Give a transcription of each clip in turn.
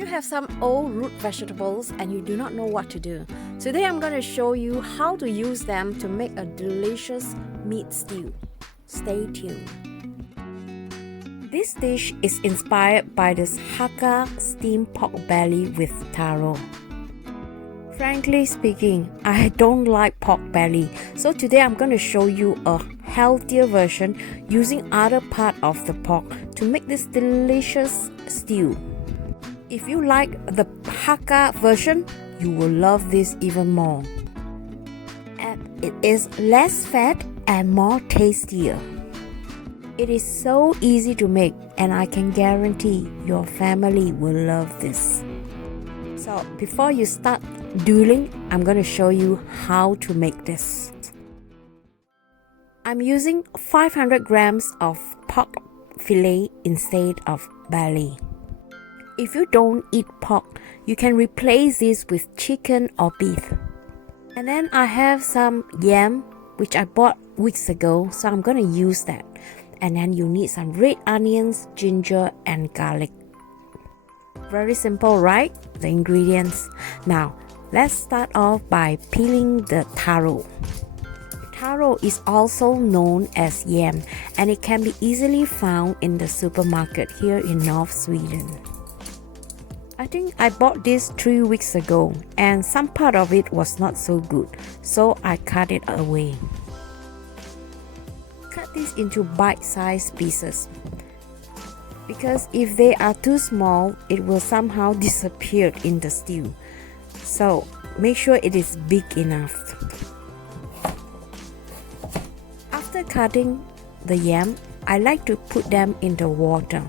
you have some old root vegetables and you do not know what to do, today I'm going to show you how to use them to make a delicious meat stew. Stay tuned. This dish is inspired by this Haka steamed pork belly with taro. Frankly speaking, I don't like pork belly, so today I'm going to show you a healthier version using other part of the pork to make this delicious stew. If you like the Haka version, you will love this even more. And it is less fat and more tastier. It is so easy to make, and I can guarantee your family will love this. So before you start doodling, I'm going to show you how to make this. I'm using 500 grams of pork fillet instead of belly. If you don't eat pork, you can replace this with chicken or beef. And then I have some yam, which I bought weeks ago, so I'm going to use that. And then you need some red onions, ginger and garlic. Very simple, right? The ingredients. Now, let's start off by peeling the taro. Taro is also known as yam, and it can be easily found in the supermarket here in North Sweden. I think I bought this 3 weeks ago, and some part of it was not so good, so I cut it away. Cut this into bite-sized pieces, because if they are too small, it will somehow disappear in the stew. So make sure it is big enough. After cutting the yam, I like to put them in the water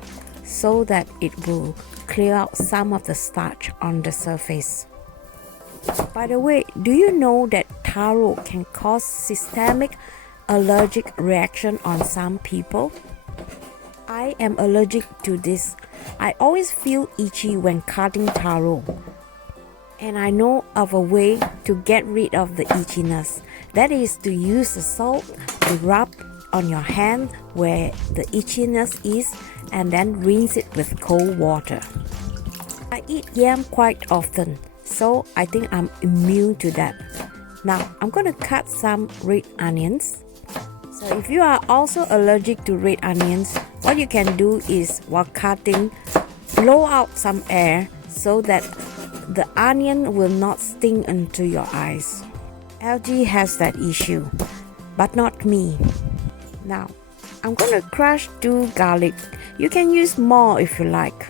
so that it will clear out some of the starch on the surface. By the way, do you know that taro can cause systemic allergic reaction on some people? I am allergic to this. I always feel itchy when cutting taro. And I know of a way to get rid of the itchiness. That is to use the salt to rub on your hand where the itchiness is and then rinse it with cold water. I eat yam quite often, so I think I'm immune to that. Now, I'm going to cut some red onions. So if you are also allergic to red onions, what you can do is, while cutting, blow out some air so that the onion will not sting into your eyes. LG has that issue, but not me. Now, I'm going to crush 2 garlic. You can use more if you like.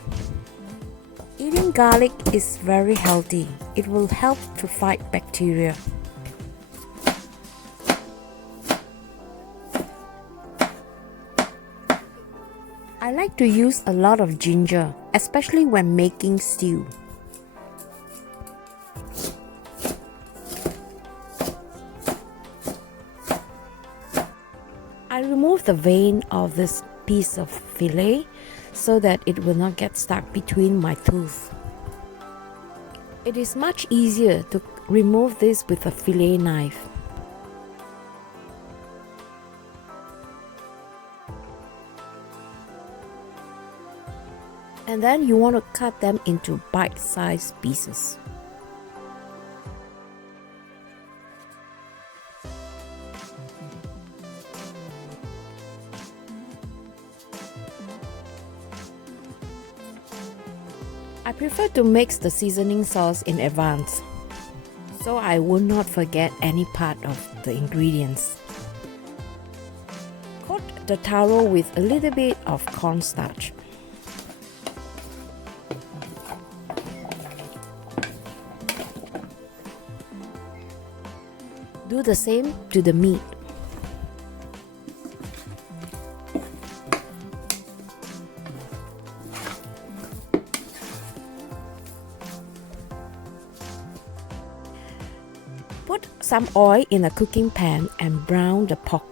Eating garlic is very healthy. It will help to fight bacteria. I like to use a lot of ginger, especially when making stew. I remove the vein of this piece of fillet so that it will not get stuck between my teeth. It is much easier to remove this with a fillet knife. And then you want to cut them into bite-sized pieces. I prefer to mix the seasoning sauce in advance, so I will not forget any part of the ingredients. Coat the taro with a little bit of cornstarch. Do the same to the meat. Put some oil in a cooking pan and brown the pork.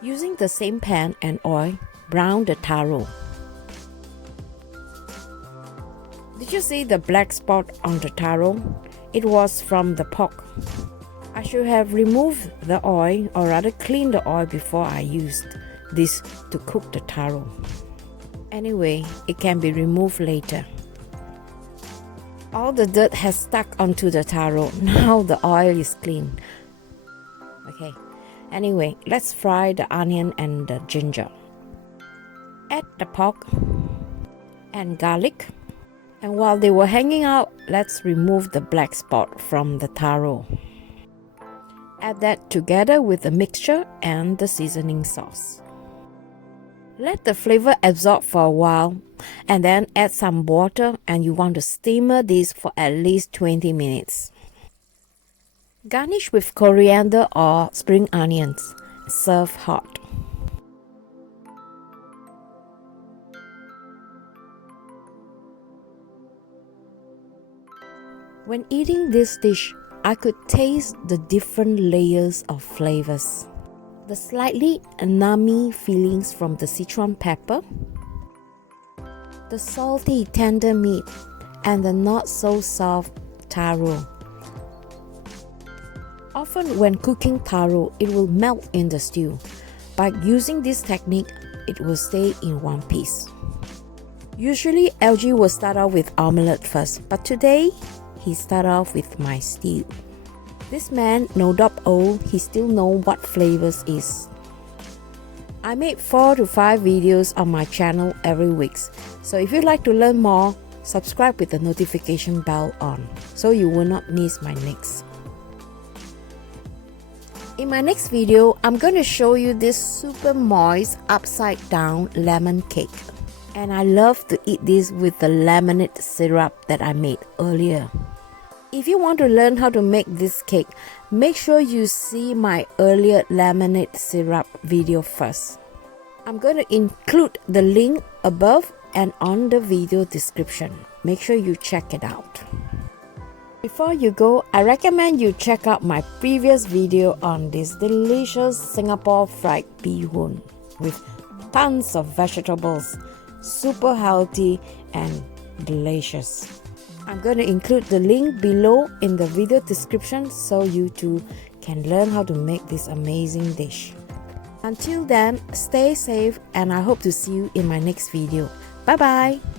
Using the same pan and oil, brown the taro. Did you see the black spot on the taro? It was from the pork. I should have removed the oil, or rather cleaned the oil before I used this to cook the taro. Anyway, it can be removed later. All the dirt has stuck onto the taro. Now the oil is clean. Okay, anyway, let's fry the onion and the ginger. Add the pork and garlic. And while they were hanging out, let's remove the black spot from the taro. Add that together with the mixture and the seasoning sauce. Let the flavor absorb for a while and then add some water, and you want to simmer this for at least 20 minutes. Garnish with coriander or spring onions. Serve hot. When eating this dish, I could taste the different layers of flavors. The slightly umami feelings from the Sichuan pepper, the salty tender meat, and the not so soft taro. Often when cooking taro, it will melt in the stew. By using this technique, it will stay in one piece. Usually, LG will start off with omelette first, but today, he started off with my stew. This man, no doubt old, he still know what flavors is. I make 4 to 5 videos on my channel every week. So if you'd like to learn more, subscribe with the notification bell on so you will not miss my next. In my next video, I'm going to show you this super moist upside down lemon cake. And I love to eat this with the lemonade syrup that I made earlier. If you want to learn how to make this cake, make sure you see my earlier lemonade syrup video first. I'm going to include the link above and on the video description. Make sure you check it out. Before you go, I recommend you check out my previous video on this delicious Singapore fried bihun with tons of vegetables, super healthy and delicious. I'm going to include the link below in the video description so you too can learn how to make this amazing dish. Until then, stay safe and I hope to see you in my next video. Bye bye!